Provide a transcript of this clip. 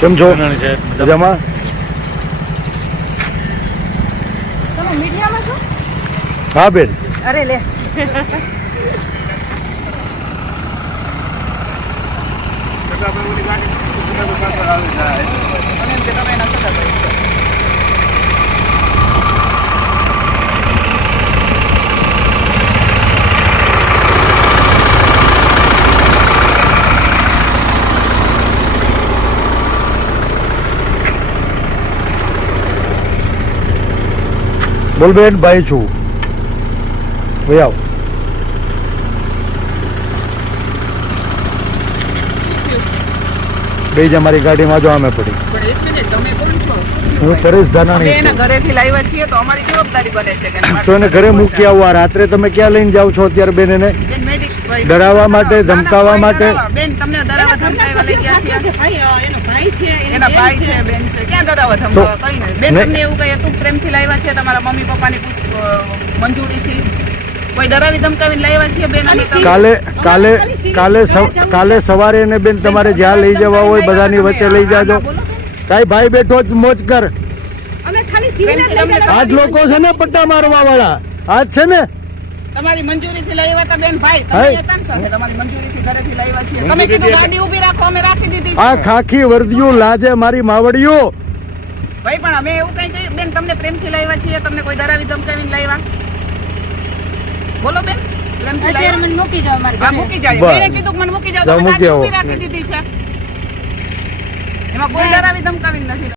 કેમ છો? મજામાં? તમે મીડિયામાં છો? હા બેન. અરે લે. બોલ બેન, ભાઈ છું. ભાઈ આવ. બે જ અમારી ગાડીમાં જો અમે પડી. પણ એક મિનિટ, તમે કોણ છો? હું પરેશ ધાનાણી એના છું. ઘરેથી લાવ્યા છીએ તો અમારી જવાબદારી બને છે કે તો એને ઘરે મૂકી આવવા. રાત્રે તમે ક્યાં લઈને જાઓ છો અત્યારે બેન એને? ડરાવવા માટે, ધમકાવવા માટે? બેન તમને ડરાવવા ધમકાવવા લઈ ગયા છીએ. એના ભાઈ છે, બેન છે. ક્યાં ડરાવવા ધમકાવવા? કઈ નહીં બેન. તમને એવું કહીએ તું પ્રેમથી લાવ્યા છે તમારા મમ્મી પપ્પાની મંજૂરીથી? કોઈ ડરાવી ધમકાવીને લાવ્યા છીએ બેન? કાલે સવારે એને બેન તમારે જ્યાં લઈ જવા હોય બધાની વચ્ચે લઈ જાજો. તાઈ ભાઈ બેઠો જ મોજ કર. આજ લોકો છે ને પટ્ટા મારવા વાળા. આજ છે ને તમારી મંજૂરીથી લાવ્યા હતા બેન ભાઈ. તમે હતા ને સાથે તમારી મંજૂરીથી ઘરેથી લાવ્યા છીએ. તમે કીધું ગાડી ઊભી રાખો, અમે રાખી દીધી છે. આ ખાખી વર્દિયું લાજે મારી માવડિયું. ભાઈ પણ અમે એવું કઈ કહ્યું બેન? તમને પ્રેમથી લાવ્યા છીએ, તમને કોઈ ડરાવી ધમકાવીને લાવ્યા? બોલો બેન, પ્રેમથી લાવ્યા? મને મૂકી જાવ મારી ઘરે. મૂકી જાય. મેં કીધું મને મૂકી જાવ, તમે ગાડી ઊભી રાખી દીધી છે. એમાં કોઈ ડરાવી ધમકાવીને નથી.